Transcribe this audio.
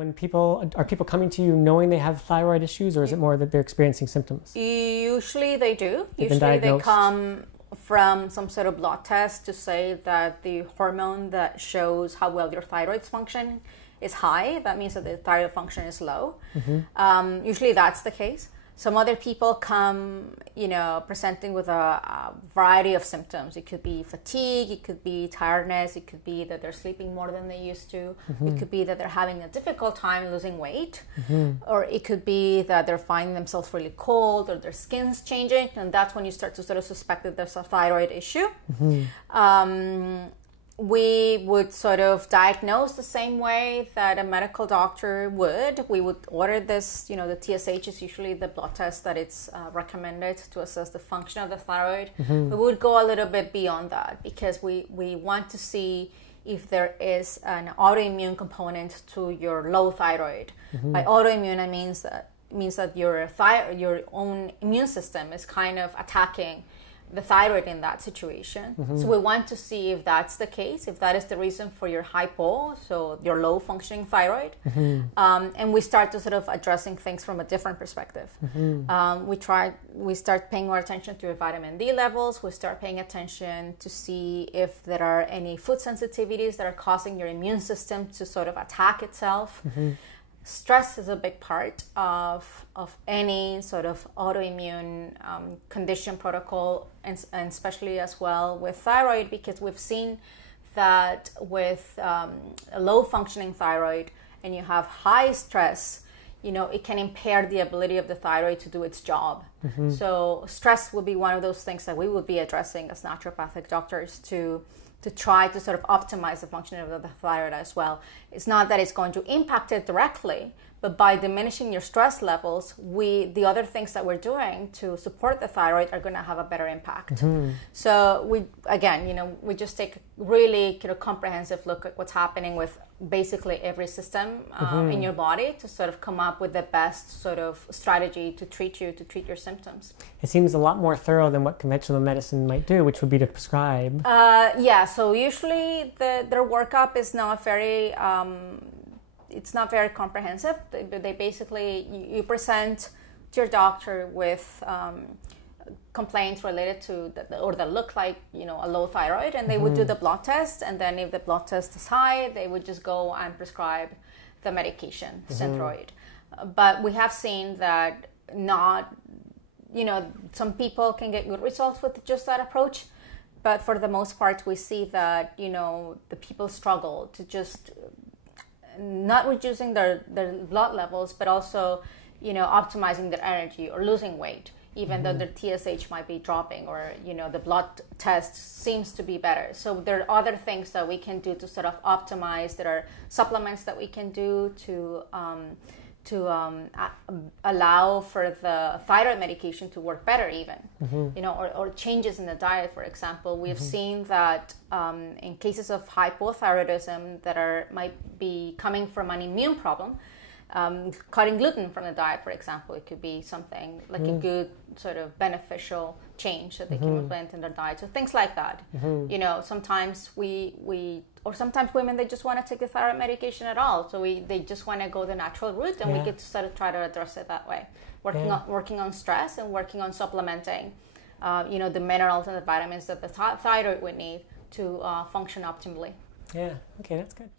When are people coming to you knowing they have thyroid issues, or is it more that they're experiencing symptoms? Usually they do. They've Usually they come from some sort of blood test to say that the hormone that shows how well your thyroid's function is high. That means that the thyroid function is low. Usually that's the case. Some other people come, presenting with a variety of symptoms. It could be fatigue, it could be tiredness, it could be that they're sleeping more than they used to, it could be that they're having a difficult time losing weight, or it could be that they're finding themselves really cold or their skin's changing, and that's when you start to sort of suspect that there's a thyroid issue. We would sort of diagnose the same way that a medical doctor would. We would order this, the TSH is usually the blood test that it's recommended to assess the function of the thyroid. We would go a little bit beyond that because we want to see if there is an autoimmune component to your low thyroid. By autoimmune, it means that your own immune system is kind of attacking the thyroid in that situation. So we want to see if that's the case, if that is the reason for your hypo, so your low functioning thyroid. And we start to sort of addressing things from a different perspective. We start paying more attention to your vitamin D levels. We start paying attention to see if there are any food sensitivities that are causing your immune system to sort of attack itself. Stress is a big part of any sort of autoimmune condition protocol, and especially as well with thyroid, because we've seen that with a low functioning thyroid and you have high stress, it can impair the ability of the thyroid to do its job. So stress will be one of those things that we will be addressing as naturopathic doctors to try to sort of optimize the functioning of the thyroid as well. It's not that it's going to impact it directly, but by diminishing your stress levels, the other things that we're doing to support the thyroid are going to have a better impact. So we just take a really comprehensive look at what's happening with basically every system in your body to sort of come up with the best sort of strategy to treat your symptoms. It seems a lot more thorough than what conventional medicine might do, which would be to prescribe. So usually their workup is not very it's not very comprehensive. They basically, you present to your doctor with complaints related to that look like a low thyroid, and they would do the blood test, and then if the blood test is high, they would just go and prescribe the medication, Synthroid. But we have seen that some people can get good results with just that approach, but for the most part we see that the people struggle to just not reducing their blood levels, but also optimizing their energy or losing weight, even though their TSH might be dropping, or the blood test seems to be better. So there are other things that we can do to sort of optimize. There are supplements that we can do to allow for the thyroid medication to work better, even or changes in the diet. For example, we have seen that in cases of hypothyroidism that might be coming from an immune problem, cutting gluten from the diet, for example, it could be something like a good sort of beneficial change that they can implement in their diet. So things like that. Sometimes sometimes women, they just want to take the thyroid medication at all. So they just want to go the natural route, and we get to sort of try to address it that way. Working on stress and working on supplementing, the minerals and the vitamins that the thyroid would need to function optimally. Yeah, okay, that's good.